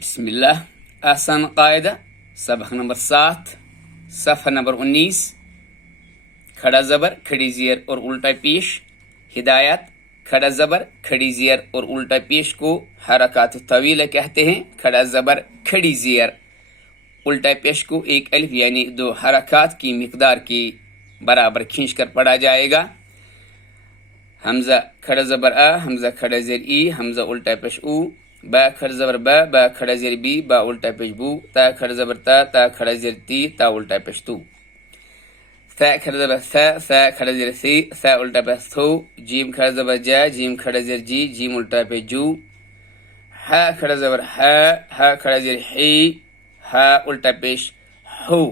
بسم الله. آسان قاعدہ سبق نمبر 7 صفحہ نمبر 19. کھڑا زبر کھڑی زیر اور الٹا پیش. ہدایت: کھڑا زبر کھڑی زیر اور الٹا پیش کو حرکات طویلہ کہتے ہیں. کھڑا زبر کھڑی زیر الٹا پیش کو ایک الف یعنی 2 حرکات کی مقدار کے برابر کھینچ کر پڑھا جائے گا. حمزہ کھڑا زبر آ، حمزہ کھڑا زیر ای، حمزہ الٹا پیش او. با کھڑا زبر با، با کھڑا زیر بی، با الٹا پیش بو. تا کھڑا زبر تا، تا کھڑا زیر تی، تا الٹا پیش تو. ثا کھڑا زبر ثا، ثا کھڑا زیر ثی، ثا الٹا پیش تھو. جیم کھڑا زبر جا، جیم کھڑا زیر جی، جیم الٹا پیش جو. ہا کھڑا زبر ہا، ہا کھڑا زیر ہی، ہا الٹا پیش ہو.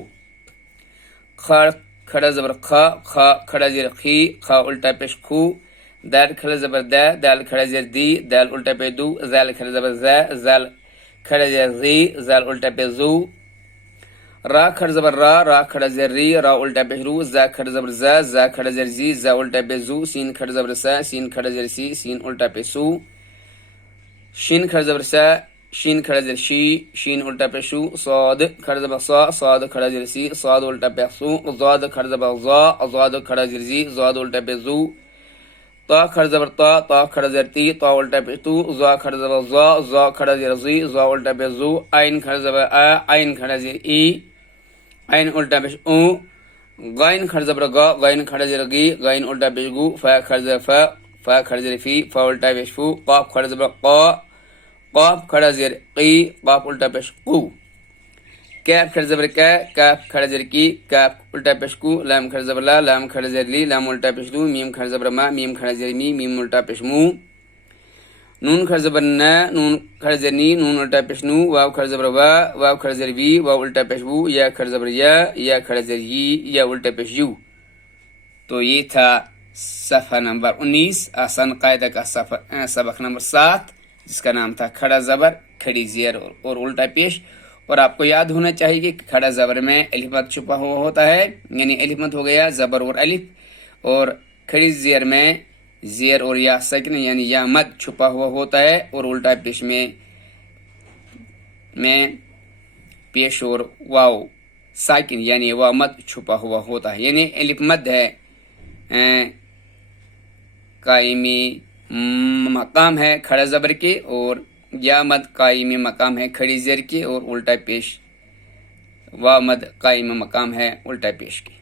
خا کھڑا زبر خا، خا کھڑا زیر خی، خا الٹا پیش خو. دال کھڑا زبر دا، دال کھڑا زیر دی، دال الٹا پہ دو. زال کھڑا زبر زا، زال کھڑا زیر زی، زال الٹا پہ زو. را کھڑا زبر را، را کھڑا زیر ری، را الٹا پہ رو. زا کھڑا زبر زا، زا کھڑا زیر زی، زا الٹا پہ زو. سین کھڑا زبر سا، سین کھڑا زیر سی، سین الٹا پہ سو. شین کھڑا زبر سا، شین کھڑا زیر شی، شین الٹا پہ شو. صاد کھڑا زبر صا، صاد کھڑا زیر سی، صاد الٹا پہ سو. ضاد کھڑا زبر ضا، ضاد کھڑا زیر زی، ضاد الٹا پہ زو. طا کھڑا زبر طا، طا کھڑا زیر تی، طا الٹا پہ تو. ضا کھڑا زبر ضا، ضا کھڑا زیر زی، ضا الٹا پہ زو. عین کھڑا زبر آ، عین کھڑا زیر ای، عین الٹا پہ او. غین کھڑا زبر غا، غین کھڑا زیر غی، غین الٹا پہ گو. فا کھڑا زبر فا، فا کھڑا زیر فی، فا الٹا پہ فو. قاف کھڑا زبر قا، قاف کھڑا زیر قی، قاف الٹا پہ قو. کاف کھڑا زبر کا، کاف کھڑا زیر کی، کاف الٹا پیش کو. لام کھڑا زبر لا، لام کھڑا زیر لی، لام الٹا پیش لو. میم کھڑا زبر ما، میم کھڑا زیر می، میم الٹا پیش مو. نون کھڑا زبر نا، نون کھڑا زیر نی، نون الٹا پیش نو. واو کھڑا زبر وا، واو کھڑا زیر وی، واو الٹا پیش وو. یا کھڑا زبر یا، یا کھڑا زیر یی، یا الٹا پیش یو. تو یہ تھا صفحہ نمبر 19 آسان قاعدہ کا سبق نمبر 7 جس کا نام تھا کھڑا زبر کھڑی زیر اور الٹا پیش. اور آپ کو یاد ہونا چاہیے کہ کھڑا زبر میں الف مد چھپا ہوا ہوتا ہے، یعنی الف مد ہو گیا زبر اور الف. اور کھڑی زیر میں زیر اور یا ساکن یعنی یا مد چھپا ہوا ہوتا ہے. اور الٹا پیش میں پیش اور واو ساکن یعنی واو مد چھپا ہوا ہوتا ہے. یعنی الف مد ہے قائمی مقام ہے کھڑا زبر کے، اور یا مد قائمی مقام ہے کھڑی زیر کے، اور الٹا پیش واو مد قائم مقام ہے الٹا پیش کے.